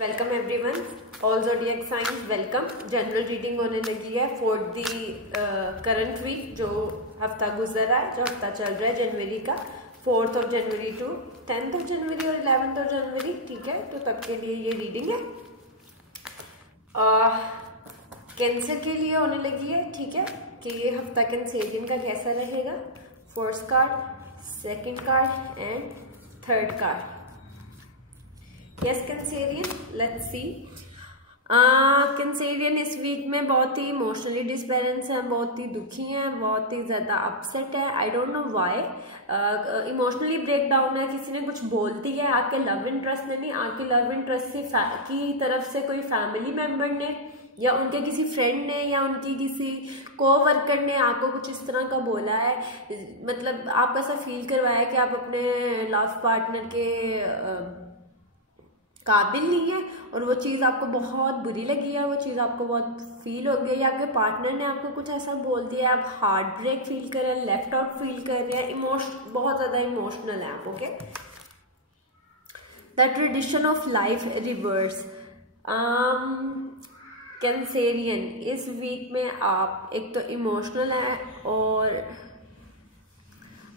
Welcome everyone, all zodiac science welcome. General reading होने लगी है फॉर दी करंट वीक, जो हफ्ता गुजर रहा है, जो हफ्ता चल रहा है जनवरी का, 4th of January to 10th of January और 11th of January। ठीक है, तो तब के लिए ये रीडिंग है। कैंसर के लिए होने लगी है। ठीक है, कि ये हफ्ता कैंसेरियन का कैसा रहेगा। First card, second card and third card. Yes Cancerian, let's see. Cancerian इस वीक में बहुत ही इमोशनली डिसबैलेंस है, बहुत ही दुखी है, बहुत ही ज़्यादा अपसेट है। I don't know why. Emotionally break down है। किसी ने कुछ बोल दिया है, आपके लव इंटरेस्ट ने नहीं, आपके लव इंटरेस्ट की तरफ से कोई फैमिली मेम्बर ने या उनके किसी फ्रेंड ने या उनकी किसी कोवर्कर ने आपको कुछ इस तरह का बोला है, मतलब आप ऐसा फील करवाया है कि आप अपने लव पार्टनर के काबिल नहीं है और वो चीज़ आपको बहुत बुरी लगी है, वो चीज़ आपको बहुत फील हो गई है। आपके पार्टनर ने आपको कुछ ऐसा बोल दिया, आप हार्ट ब्रेक फील कर रहे हैं, लेफ्ट आउट फील कर रहे हैं, बहुत ज़्यादा इमोशनल है आप। Okay, the tradition of life reverse. Cancerian इस वीक में आप एक तो इमोशनल है और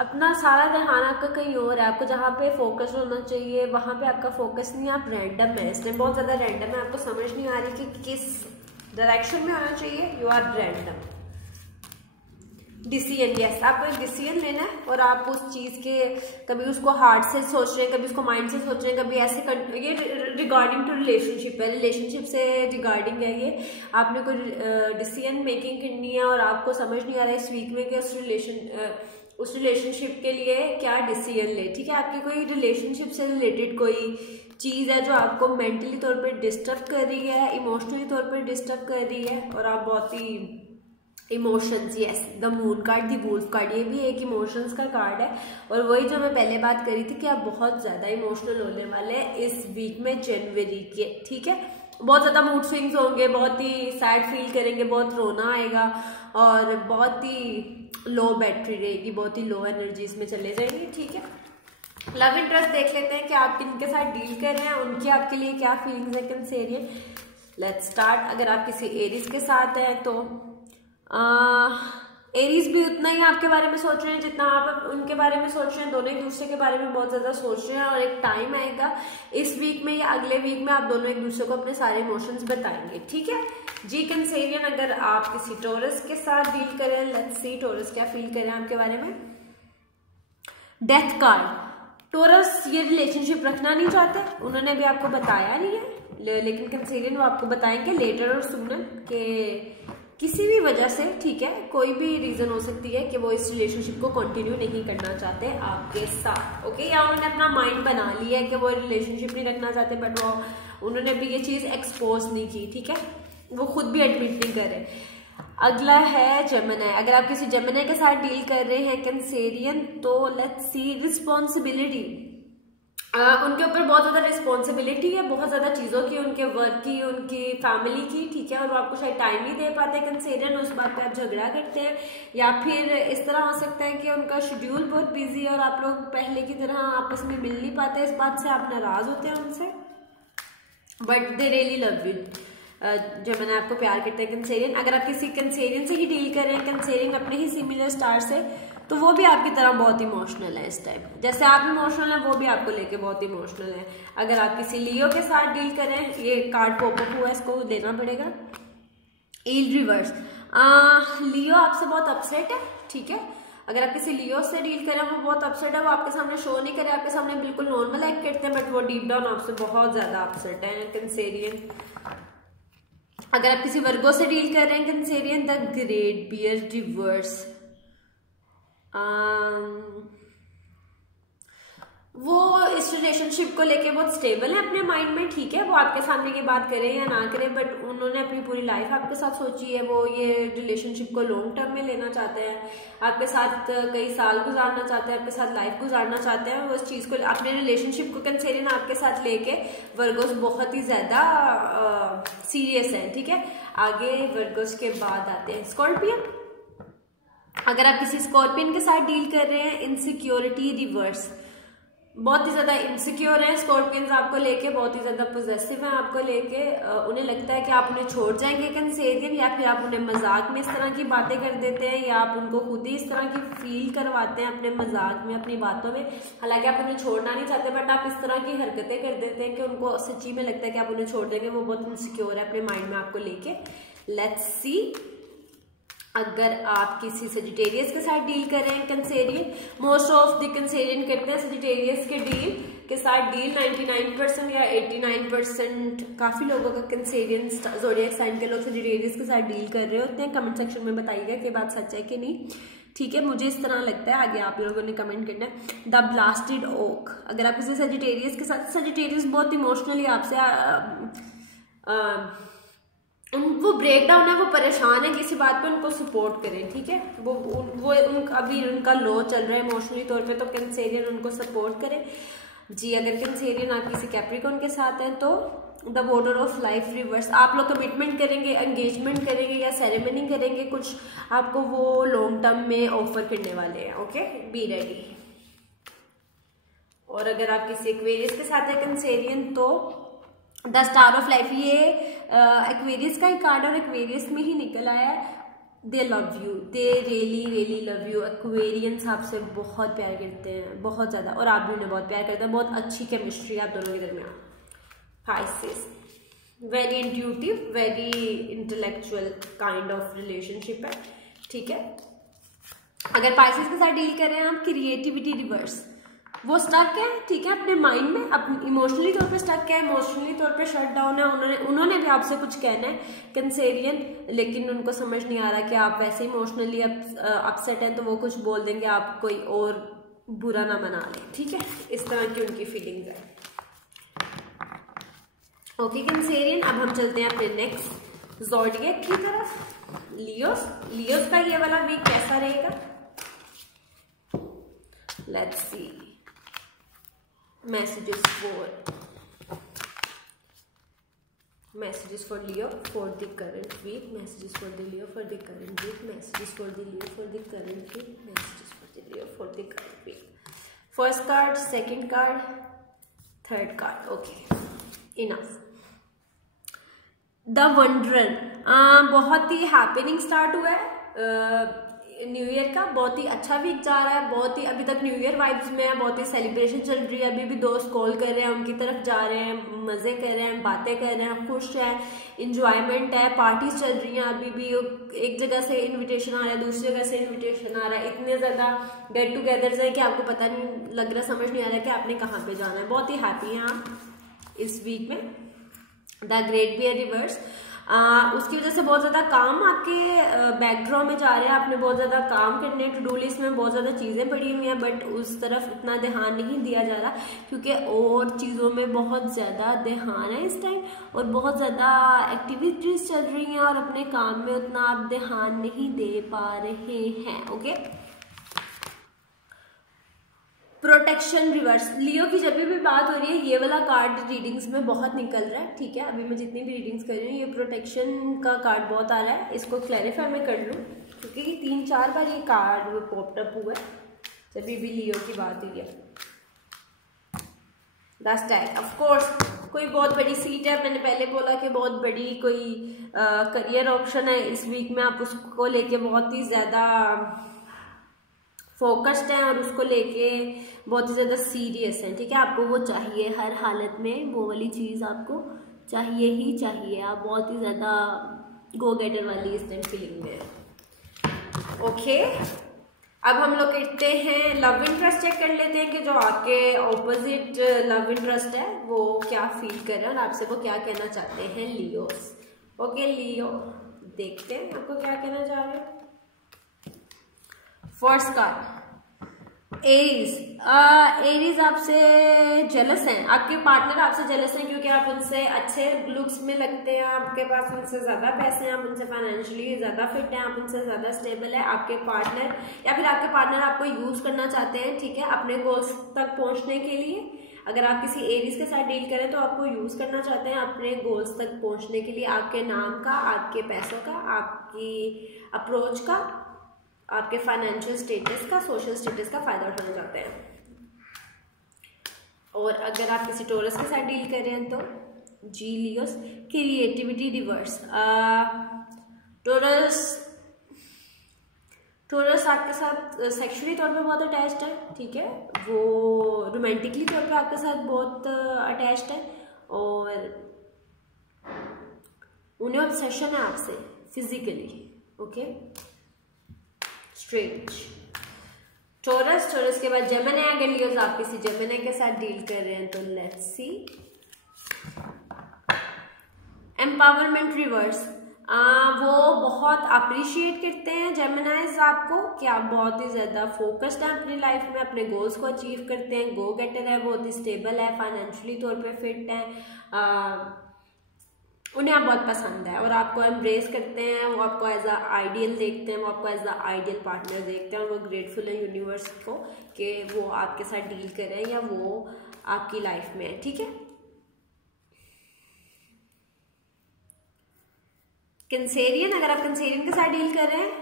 अपना सारा ध्यान आपका कहीं और है। आपको जहाँ पे फोकस होना चाहिए वहाँ पे आपका फोकस नहीं है, आप रैंडम है। इसलिए बहुत ज़्यादा रैंडम है, आपको समझ नहीं आ रही कि किस डायरेक्शन में होना चाहिए। You are random. Decision, yes, आपको एक डिसीजन लेना है और आप उस चीज़ के कभी उसको हार्ट से सोच रहे हैं, कभी उसको माइंड से सोच रहे हैं, कभी ऐसे ये रिगार्डिंग टू रिलेशनशिप है, रिलेशनशिप से रिगार्डिंग है ये। आपने कोई डिसीजन मेकिंग करनी है और आपको समझ नहीं आ रहा है इस वीक में कि उस रिलेशनशिप के लिए क्या डिसीजन ले। ठीक है, आपकी कोई रिलेशनशिप से रिलेटेड कोई चीज़ है जो आपको मेंटली तौर पर डिस्टर्ब कर रही है, इमोशनली तौर पर डिस्टर्ब कर रही है और आप बहुत ही emotions, yes, the moon card, the wolf card, ये भी एक इमोशंस का कार्ड है। और वही जो मैं पहले बात करी थी कि आप बहुत ज़्यादा इमोशनल होने वाले हैं इस वीक में जनवरी के। ठीक है, बहुत ज़्यादा मूड स्विंग्स होंगे, बहुत ही सैड फील करेंगे, बहुत रोना आएगा और बहुत ही लो बैटरी रहेगी, बहुत ही लो एनर्जीज में चले जाएंगे। ठीक है, लव इंटरेस्ट देख लेते हैं कि आप किनके साथ डील कर रहे हैं, उनकी आपके लिए क्या फीलिंग्स है कैंसेरियन। Let's start. अगर आप किसी एरीज के साथ हैं तो एरीज भी उतना ही आपके बारे में सोच रहे हैं जितना आप उनके बारे में सोच रहे हैं। दोनों एक दूसरे के बारे में बहुत ज्यादा सोच रहे हैं और एक टाइम आएगा इस वीक में या अगले वीक में आप दोनों एक दूसरे को अपने सारे इमोशंस बताएंगे। ठीक है जी कैंसेरियन, अगर आप किसी टॉरस के साथ डील करें, लेट्स सी टॉरस क्या फील करें आपके बारे में। Death card. टॉरस ये रिलेशनशिप रखना नहीं चाहते, उन्होंने भी आपको बताया नहीं है, लेकिन कैंसेरियन वो आपको बताएंगे लेटर और सूनर के किसी भी वजह से। ठीक है, कोई भी रीजन हो सकती है कि वो इस रिलेशनशिप को कंटिन्यू नहीं करना चाहते आपके साथ। ओके, या उन्होंने अपना माइंड बना लिया है कि वो रिलेशनशिप नहीं रखना चाहते, बट वो उन्होंने भी ये चीज एक्सपोज नहीं की। ठीक है, वो खुद भी एडमिट नहीं कर रहे। अगला है जेमिनी। अगर आप किसी जेमिनी के साथ डील कर रहे हैं कैंसेरियन तो लेट्स सी रिस्पॉन्सिबिलिटी। उनके ऊपर बहुत ज्यादा रिस्पॉन्सिबिलिटी है, बहुत ज्यादा चीजों की, उनके वर्क की, उनकी फैमिली की। ठीक है, और वो आपको शायद टाइम नहीं दे पाते कैंसेरियन, उस बात पे आप झगड़ा करते हैं या फिर इस तरह हो सकता है कि उनका शेड्यूल बहुत बिजी है और आप लोग पहले की तरह आपस में मिल नहीं पाते, इस बात से आप नाराज होते हैं उनसे, but they really love you. जो मैंने आपको प्यार करते हैं कैंसेरियन। अगर आप किसी कैंसेरियन से ही डील कर रहे हैं, कैंसेरियन अपने ही सिमिलर स्टार से, तो वो भी आपकी तरह बहुत इमोशनल है इस टाइम। जैसे आप इमोशनल है वो भी आपको लेके बहुत इमोशनल है। अगर आप किसी लियो के साथ डील करें, ये कार्ड पॉप अप हुआ है, इसको लेना पड़ेगा। ईल रिवर्स। लियो आपसे बहुत अपसेट है। ठीक है, अगर आप किसी लियो से डील करें, वो बहुत अपसेट है, वो आपके सामने शो नहीं करे, आपके सामने बिल्कुल नॉर्मल एक्ट करते हैं, बट वो डीप डाउन आपसे बहुत ज्यादा अपसेट है कैंसेरियन। अगर आप किसी वर्गो से डील कर रहे हैं Cancerian, the great bear reverse. वो इस रिलेशनशिप को लेके बहुत स्टेबल है अपने माइंड में। ठीक है, वो आपके सामने की बात करें या ना करें, बट उन्होंने अपनी पूरी लाइफ आपके साथ सोची है। वो ये रिलेशनशिप को लॉन्ग टर्म में लेना चाहते हैं, आपके साथ कई साल गुजारना चाहते हैं, आपके साथ लाइफ गुजारना चाहते हैं। वो इस चीज को, अपने रिलेशनशिप को कैंसेरियन आपके साथ लेके वर्गोस बहुत ही ज्यादा सीरियस है। ठीक है, आगे वर्गोस के बाद आते हैं स्कॉर्पियन। अगर आप किसी स्कॉर्पियन के साथ डील कर रहे हैं, इनसिक्योरिटी रिवर्स। बहुत ही ज़्यादा इनसिक्योर हैं स्कॉर्पियंस आपको लेके, बहुत ही ज़्यादा पोजेसिव हैं आपको लेके। उन्हें लगता है कि आप उन्हें छोड़ जाएंगे कैंसेरियन, या फिर आप उन्हें मजाक में इस तरह की बातें कर देते हैं, या आप उनको खुद ही इस तरह की फील करवाते हैं अपने मजाक में, अपनी बातों में। हालांकि आप उन्हें छोड़ना नहीं चाहते, बट आप इस तरह की हरकतें कर देते हैं कि उनको सच्ची में लगता है कि आप उन्हें छोड़ देंगे। वो बहुत इनसिक्योर है अपने माइंड में आपको लेके। लेट्स सी, अगर आप किसी सजिटेरियस के साथ डील कर रहे हैं Cancerian, most of the Cancerian करते हैं सजिटेरियस के डील के साथ डील 99% या 89%। काफी लोगों का कैंसेरियन ज़ोडिएक साइन के लोग सजिटेरियस के साथ डील कर रहे होते हैं। कमेंट सेक्शन में बताइएगा कि बात सच है कि नहीं, ठीक है। मुझे इस तरह लगता है, आगे आप लोगों ने कमेंट करना है। द ब्लास्टेड ओक, अगर आप किसी सजिटेरियस के साथ, सजिटेरियस बहुत इमोशनली आपसे वो ब्रेक डाउन है, वो परेशान है किसी बात पे, उनको सपोर्ट करें, ठीक है। अभी उनका लो चल रहा है इमोशनली तौर पे, तो कैंसेरियन उनको सपोर्ट करें जी। अगर कैंसेरियन आप किसी कैप्रिकॉर्न के साथ हैं तो the border of life reverse, आप लोग कमिटमेंट करेंगे, एंगेजमेंट करेंगे या सेरेमनी करेंगे, कुछ आपको वो लॉन्ग टर्म में ऑफर करने वाले हैं, ओके, बी रेडी। और अगर आप किसी एक्वेरियस के साथ है कैंसेरियन तो द स्टार ऑफ लाइफ, ये एक्वेरियस का ही कार्ड और एक्वेरियस में ही निकल आया है। दे love you, they really love you. Aquarians आपसे बहुत प्यार करते हैं, बहुत ज़्यादा, और आप भी उन्हें बहुत प्यार करते हैं। बहुत अच्छी केमिस्ट्री है आप दोनों के दरमियान। Pisces, very intuitive, very intellectual kind of relationship है, ठीक है। अगर पाइसेस के साथ डील कर रहे हैं आप, क्रिएटिविटी रिवर्स, वो स्टक है, ठीक है, अपने माइंड में, अपने इमोशनली तौर पे स्टक है, इमोशनली तौर पे शट डाउन है। उन्होंने भी आपसे कुछ कहना है कैंसेरियन, लेकिन उनको समझ नहीं आ रहा कि आप वैसे इमोशनली अपसेट हैं, तो वो कुछ बोल देंगे, आप कोई और बुरा ना मना लें, ठीक है। इस तरह की उनकी फीलिंग्स है, ओके कैंसेरियन। अब हम चलते हैं अपने नेक्स्ट ज़ोडिएक की तरफ, लियोस। लियोस का ये वाला वीक कैसा रहेगा, let's see. messages for Leo for the current week, messages for the Leo for the current week, messages for the Leo for the current week, messages for the Leo for the current week. First card, second card, third card, okay, enough. The Wanderer, बहुत ही happening start हुआ है new year का, बहुत ही अच्छा week जा रहा है, बहुत ही अभी तक न्यू ईयर वाइब्स में है, बहुत ही सेलिब्रेशन चल रही है। अभी भी दोस्त कॉल कर रहे हैं, उनकी तरफ जा रहे हैं, मजे कर रहे हैं, बातें कर रहे हैं, खुश है, इंजॉयमेंट है, पार्टीज चल रही हैं। अभी भी एक जगह से इनविटेशन आ रहा है, दूसरी जगह से इनविटेशन आ रहा है, इतने ज्यादा गेट टुगेदर्स है कि आपको पता नहीं लग रहा, समझ नहीं आ रहा कि आपने कहाँ पे जाना है। बहुत ही हैप्पी हैं आप इस वीक में। द ग्रेट बियर रिवर्स, उसकी वजह से बहुत ज़्यादा काम आपके बैकड्रॉ में जा रहे हैं, आपने बहुत ज़्यादा काम करने, टू डू लिस्ट में बहुत ज़्यादा चीज़ें पड़ी हुई हैं, बट उस तरफ इतना ध्यान नहीं दिया जा रहा क्योंकि और चीज़ों में बहुत ज़्यादा ध्यान है इस टाइम, और बहुत ज़्यादा एक्टिविटीज़ चल रही हैं, और अपने काम में उतना आप ध्यान नहीं दे पा रहे हैं, ओके। प्रोटेक्शन रिवर्स, लियो की जब भी बात हो रही है, ये वाला कार्ड रीडिंग्स में बहुत निकल रहा है, ठीक है। अभी मैं जितनी भी रीडिंग्स कर रही हूँ, ये प्रोटेक्शन का कार्ड बहुत आ रहा है। इसको क्लैरिफाई मैं कर लूँ क्योंकि 3-4 बार ये कार्ड पॉप्ड अप हुआ है जब भी लियो की बात हुई है। द स्टैग, ऑफ कोर्स कोई बहुत बड़ी सीट है, मैंने पहले बोला कि बहुत बड़ी कोई करियर ऑप्शन है इस वीक में, आप उसको लेके बहुत ही ज़्यादा फोकस्ड हैं और उसको लेके बहुत ही ज़्यादा सीरियस हैं, ठीक है। आपको वो चाहिए हर हालत में, वो वाली चीज़ आपको चाहिए ही चाहिए। आप बहुत ही ज़्यादा गो गेटर वाली इस टाइम फीलिंग में है, ओके। अब हम लोग करते हैं लव इंटरेस्ट, चेक कर लेते हैं कि जो आपके ऑपोजिट लव इंटरेस्ट है वो क्या फील कर रहे हैं और आपसे वो क्या कहना चाहते हैं लियोस, ओके। लियो, देखते हैं आपको क्या कहना चाह रहे हैं। फर्स्ट कार्ड एरीज, एरीज आपसे जेलस हैं, आपके पार्टनर आपसे जेलस हैं क्योंकि आप उनसे अच्छे लुक्स में लगते हैं, आपके पास उनसे ज़्यादा पैसे हैं, आप उनसे फाइनेंशियली ज़्यादा फिट हैं, आप उनसे ज़्यादा स्टेबल है। आपके पार्टनर या फिर आपके पार्टनर आपको यूज़ करना चाहते हैं, ठीक है, अपने गोल्स तक पहुँचने के लिए। अगर आप किसी एरीज के साथ डील करें तो आपको यूज़ करना चाहते हैं अपने गोल्स तक पहुँचने के लिए, आपके नाम का, आपके पैसों का, आपकी अप्रोच का, आपके फाइनेंशियल स्टेटस का, सोशल स्टेटस का फ़ायदा उठाना चाहते हैं। और अगर आप किसी टोरस के साथ डील कर रहे हैं तो जी लियोस, क्रिएटिविटी रिवर्स। टोरस आपके साथ सेक्सुअली तौर पे बहुत अटैच्ड है, ठीक है, वो रोमांटिकली तौर पे आपके साथ बहुत अटैच्ड है और उन्हें ऑब्सेशन है आपसे फिजिकली। ओके, स्ट्रेट टोरस के बाद जेमिनी। अगर लियोस आप किसी जेमिनी के साथ डील कर रहे हैं तो लेट्स सी एम्पावरमेंट रिवर्स। वो बहुत अप्रिशिएट करते हैं जेमिनाइज आपको कि आप बहुत ही ज़्यादा फोकस्ड हैं अपनी लाइफ में, अपने गोल्स को अचीव करते हैं, गो गेटर है, बहुत ही स्टेबल है, फाइनेंशियली तौर पे फिट है, उन्हें आप बहुत पसंद है और आपको एम्ब्रेस करते हैं, वो आपको एज अ आइडियल देखते हैं, वो आपको एज अ आइडियल पार्टनर देखते हैं और वो ग्रेटफुल है यूनिवर्स को कि वो आपके साथ डील कर रहे हैं या वो आपकी लाइफ में है, ठीक है। कैंसेरियन, अगर आप कैंसेरियन के साथ डील कर रहे हैं,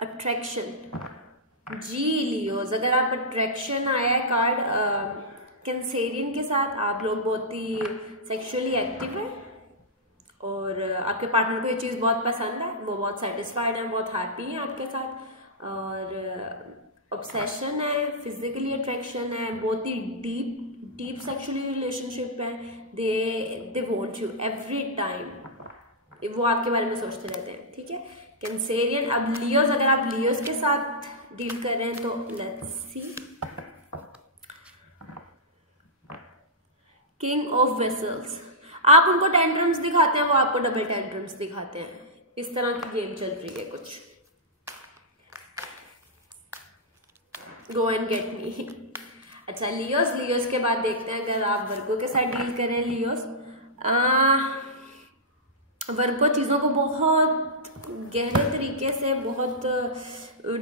अट्रैक्शन जी लियोज। अगर आप अट्रैक्शन आया है कार्ड कैंसेरियन के साथ, आप लोग बहुत ही सेक्सुअली एक्टिव है और आपके पार्टनर को ये चीज़ बहुत पसंद है, वो बहुत सेटिस्फाइड है, बहुत हैप्पी है आपके साथ और ऑब्सेशन है, फिजिकली अट्रैक्शन है, बहुत ही डीप सेक्सुअली रिलेशनशिप है, they want you every time, वो आपके बारे में सोचते रहते हैं, ठीक है। कैंसेरियन। अब लियोस, अगर आप लियोस के साथ डील कर रहे हैं तो let's C king of vessels. आप उनको टेंट्रम्स दिखाते हैं, वो आपको डबल टेंट्रम्स दिखाते हैं, इस तरह की गेम चल रही है कुछ। Go and get me. अच्छा, लियोस के बाद देखते हैं अगर आप वर्गो के साथ डील करें। लियोस, वर्गो चीज़ों को बहुत गहरे तरीके से, बहुत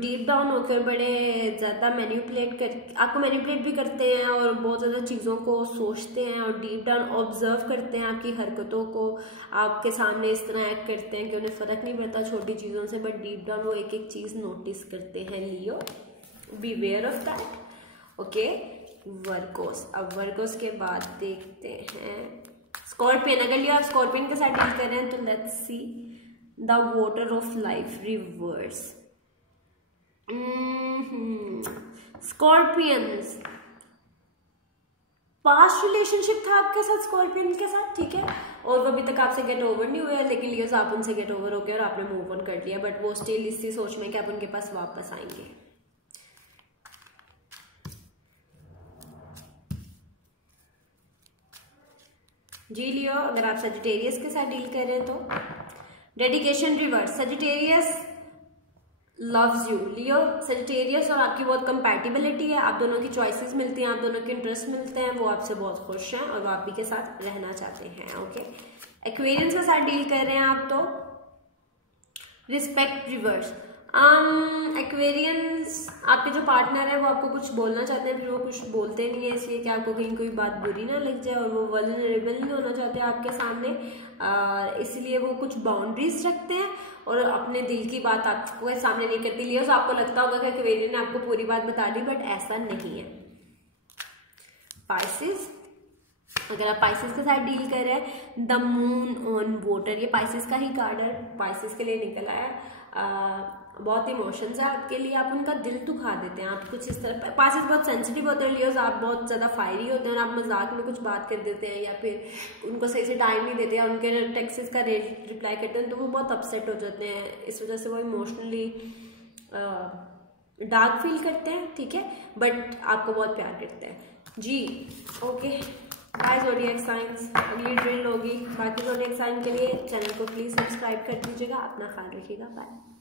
डीप डाउन होकर बड़े ज़्यादा आपको मैनिपुलेट भी करते हैं और बहुत ज़्यादा चीज़ों को सोचते हैं और डीप डाउन ऑब्जर्व करते हैं आपकी हरकतों को, आपके सामने इस तरह एक्ट करते हैं कि उन्हें फ़र्क नहीं पड़ता छोटी चीज़ों से, बट डीप डाउन वो एक एक चीज़ नोटिस करते हैं। Leo, be aware of that. Okay, Virgos. अब वर्गोस के बाद देखते हैं स्कॉर्पियन। अगर लियो आप स्कॉर्पियन के साथ डील कर रहे हैं तो let's see the water of life reverse. Scorpions, past relationship था आपके साथ स्कॉर्पियन के साथ, ठीक है, और वो अभी तक आपसे गेट ओवर नहीं हुआ है, लेकिन लियोस आप उनसे गेट ओवर हो गए और आपने मूव ऑन कर लिया, बट वो स्टिल इसी सोच में कि आप उनके पास वापस आएंगे। जी लियो, अगर आप सजिटेरियस के साथ डील कर रहे हैं तो dedication reverse. Sagittarius loves you. Leo, Sagittarius और आपकी बहुत कंपैटिबिलिटी है, आप दोनों की चॉइसेस मिलती हैं, आप दोनों के इंटरेस्ट मिलते हैं, वो आपसे बहुत खुश हैं और वो आप भी के साथ रहना चाहते हैं। ओके, एक्वेरियंस के साथ डील कर रहे हैं आप तो रिस्पेक्ट रिवर्स। एक्वेरियंस, आपके जो पार्टनर है वो आपको कुछ बोलना चाहते हैं, फिर वो कुछ बोलते नहीं है, इसलिए कि आपको कहीं कोई बात बुरी ना लग जाए और वो वल्नरेबल नहीं होना चाहते आपके सामने, इसलिए वो कुछ बाउंड्रीज रखते हैं और अपने दिल की बात आपको सामने नहीं करती। लियोस, आपको लगता होगा कि एक्वेरियन ने आपको पूरी बात बता दी, बट ऐसा नहीं है। पाइसेस, अगर आप पाइसेस के साथ डील कर रहे हैं, द मून ऑन वाटर, ये पाइसेस का ही कार्ड है, पाइसेस के लिए निकला है। बहुत इमोशंस है आपके लिए, आप उनका दिल दुखा देते हैं, आप कुछ इस तरह, पाइसेस बहुत सेंसिटिव होते हैं। लियोस, आप बहुत ज़्यादा फायरी होते हैं और आप मजाक में कुछ बात कर देते हैं या फिर उनको सही से टाइम नहीं देते हैं, उनके टेक्स्ट्स का रिप्लाई करते हैं तो वो बहुत अपसेट हो जाते हैं, इस वजह से वो इमोशनली डार्क फील करते हैं, ठीक है, बट आपको बहुत प्यार करते हैं। जी ओके बाय ज़ोडिएक साइंस, अगली ड्रिल होगी। बाकी ज़ोडिएक साइन के लिए चैनल को प्लीज़ सब्सक्राइब कर दीजिएगा। अपना ख्याल रखिएगा, बाय।